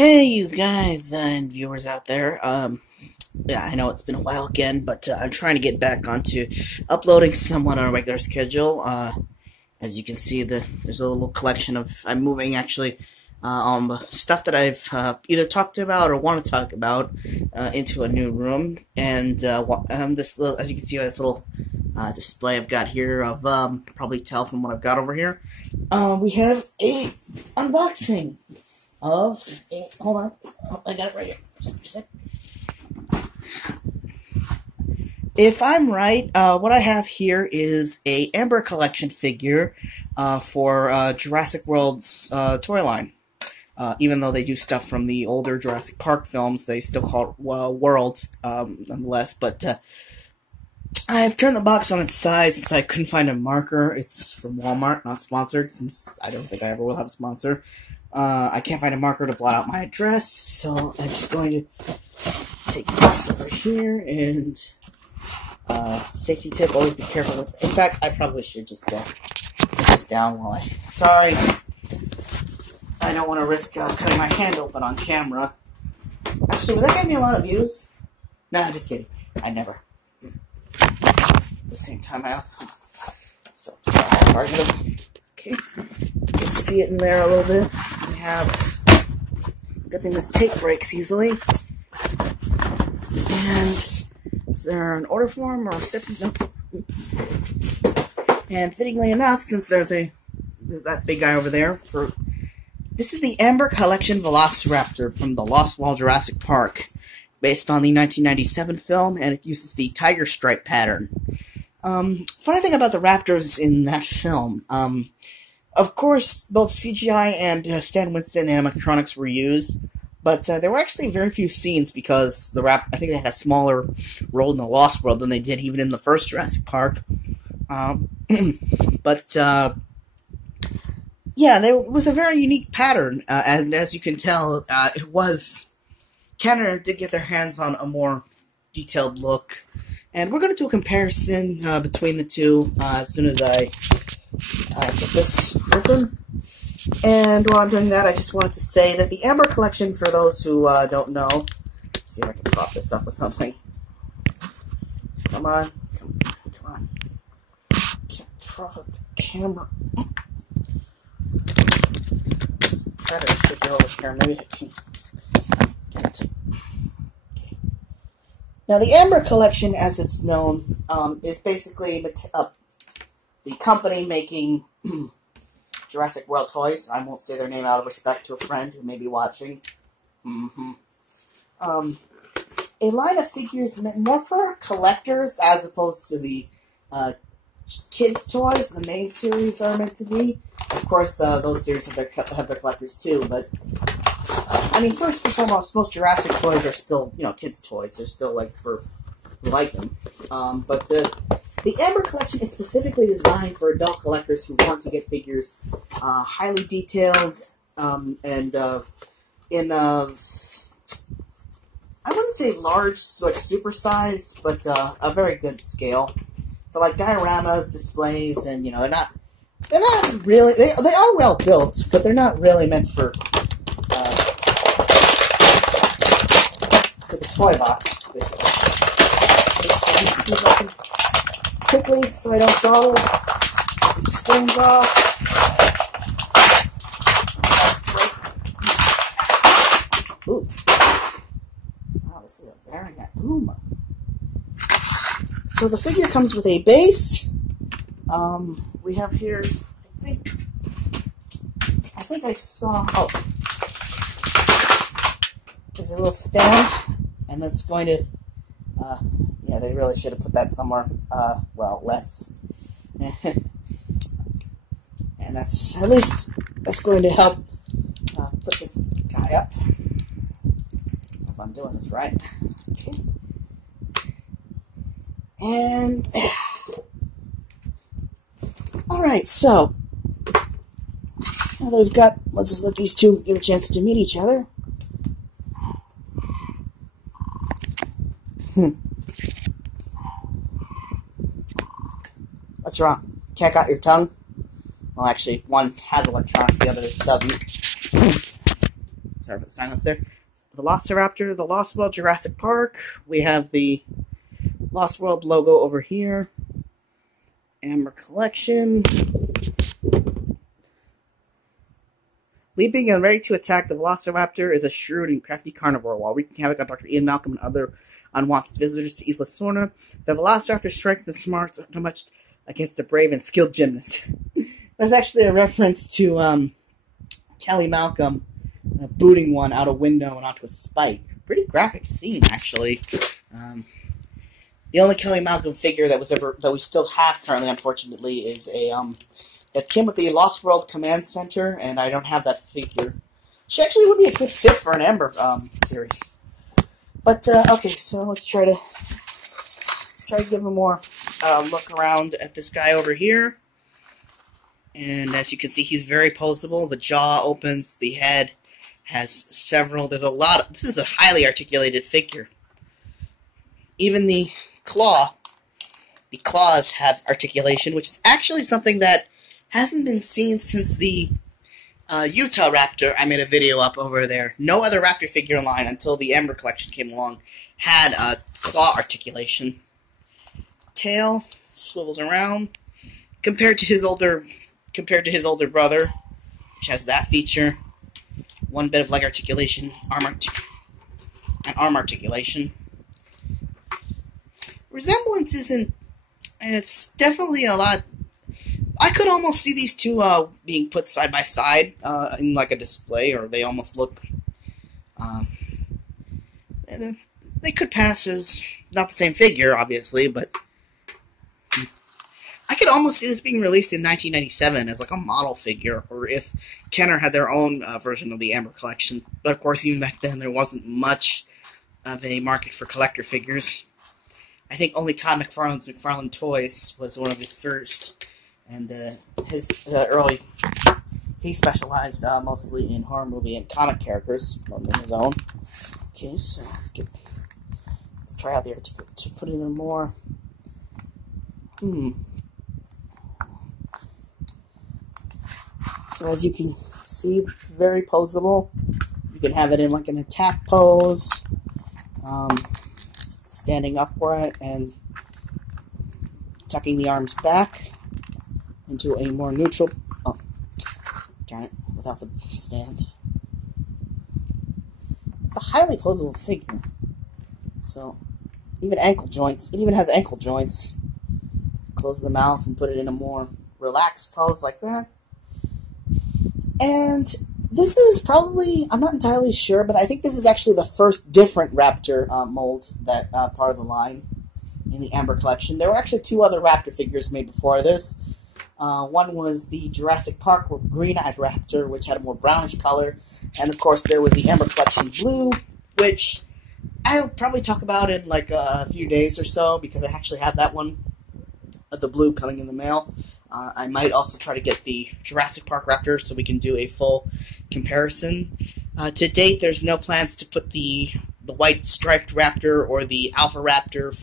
Hey, you guys and viewers out there. Yeah, I know it's been a while again, but I'm trying to get back onto uploading somewhat on a regular schedule. As you can see, there's a little collection of I'm moving actually stuff that I've either talked about or want to talk about into a new room, and this little, as you can see, this little display I've got here of probably tell from what I've got over here. We have a unboxing of a, hold on, oh, I got it right here. Just a sec. If I'm right, what I have here is a Amber Collection figure for Jurassic World's toy line. Even though they do stuff from the older Jurassic Park films, they still call it World, nonetheless. But I've turned the box on its side since I couldn't find a marker. It's from Walmart, not sponsored, since I don't think I ever will have a sponsor. I can't find a marker to blot out my address, so I'm just going to take this over here and safety tip, always be careful with. In fact, I probably should just put this down while sorry, I don't want to risk cutting my hand open on camera. Actually, would that get me a lot of views? Nah, just kidding. I never. At the same time, I also. So, sorry. Okay. You can see it in there a little bit. We have. Good thing this tape breaks easily. And is there an order form or a separate? Nope. And fittingly enough, since there's that big guy over there, this is the Amber Collection velociraptor from the Lost World Jurassic Park, based on the 1997 film, and it uses the tiger stripe pattern. Funny thing about the raptors in that film, of course, both CGI and Stan Winston animatronics were used, but there were actually very few scenes because I think they had a smaller role in the Lost World than they did even in the first Jurassic Park. Yeah, there was a very unique pattern, and as you can tell, Canada did get their hands on a more detailed look. And we're going to do a comparison between the two as soon as I get this open. And while I'm doing that, I just wanted to say that the Amber Collection, for those who don't know, let's see if I can prop this up with something. Come on. Can't prop up the camera. This predator should go over here. Maybe I can get it. Okay. Now, the Amber Collection, as it's known, is basically the company making Jurassic World toys. I won't say their name out of respect to a friend who may be watching. A line of figures meant more for collectors as opposed to the kids' toys. The main series are meant to be. Of course, those series have their collectors too. But I mean, first and foremost, most Jurassic toys are still kids' toys. They're still like for who like them. But the Amber Collection is specifically designed for adult collectors who want to get figures highly detailed and in I wouldn't say large, like super-sized, but a very good scale for like dioramas, displays, and they're not really they are well built, but they're not really meant for the toy box, basically. Let me see if I can quickly, so I don't fall these strings off. Ooh. Wow, this is a very nice. Ooh. So the figure comes with a base. We have here, I think I saw, there's a little stand, and that's going to, yeah, they really should have put that somewhere, well, less. And that's, at least, that's going to help put this guy up. If I'm doing this right. Okay. And, alright, so, now that we've got, let's just let these two get a chance to meet each other. What's wrong? Cat got your tongue? Well, actually, one has electronics, the other doesn't. sorry for the silence there. Velociraptor, the Lost World Jurassic Park. We have the Lost World logo over here. Amber Collection. Leaping and ready to attack, the Velociraptor is a shrewd and crafty carnivore. While wreaking havoc on Dr. Ian Malcolm and other unwanted visitors to Isla Sorna, the Velociraptor's strength and smarts are too much against a brave and skilled gymnast. That's actually a reference to Kelly Malcolm booting one out a window and onto a spike. Pretty graphic scene, actually. The only Kelly Malcolm figure that we still have currently, unfortunately, is a that came with the Lost World Command Center, and I don't have that figure. She actually would be a good fit for an Amber series. But okay, so let's try to give a more look around at this guy over here. And as you can see, he's very poseable. The jaw opens, the head has several. There's a lot. This is a highly articulated figure. Even the claws have articulation, which is actually something that hasn't been seen since the Utah Raptor. I made a video up over there. No other Raptor figure line until the Amber collection came along had claw articulation. Tail swivels around compared to his older brother, which has that feature. One bit of leg articulation, arm articulation. Resemblance isn't. It's definitely a lot. I could almost see these two being put side by side in like a display, or they almost look. They could pass as not the same figure, obviously, but I could almost see this being released in 1997 as like a model figure, or if Kenner had their own version of the Amber collection. But of course, even back then, there wasn't much of a market for collector figures. I think only Todd McFarlane's McFarlane Toys was one of the first, and his early, he specialized mostly in horror movie and comic characters on his own. Okay, so let's try out the article to put it in more. So as you can see, it's very poseable. You can have it in like an attack pose, standing upright and tucking the arms back into a more neutral. Oh, darn it! Without the stand, it's a highly poseable figure. So even ankle joints. It even has ankle joints. Close the mouth and put it in a more relaxed pose like that. And this is probably, I'm not entirely sure, but I think this is actually the first different Raptor mold that part of the line in the Amber collection. There were actually two other Raptor figures made before this. One was the Jurassic Park green-eyed Raptor, which had a more brownish color. And of course there was the Amber collection blue, which I'll probably talk about in like a few days or so, because I actually have that one, the blue, coming in the mail. I might also try to get the Jurassic Park Raptor so we can do a full comparison. To date, there's no plans to put the white striped Raptor or the Alpha Raptor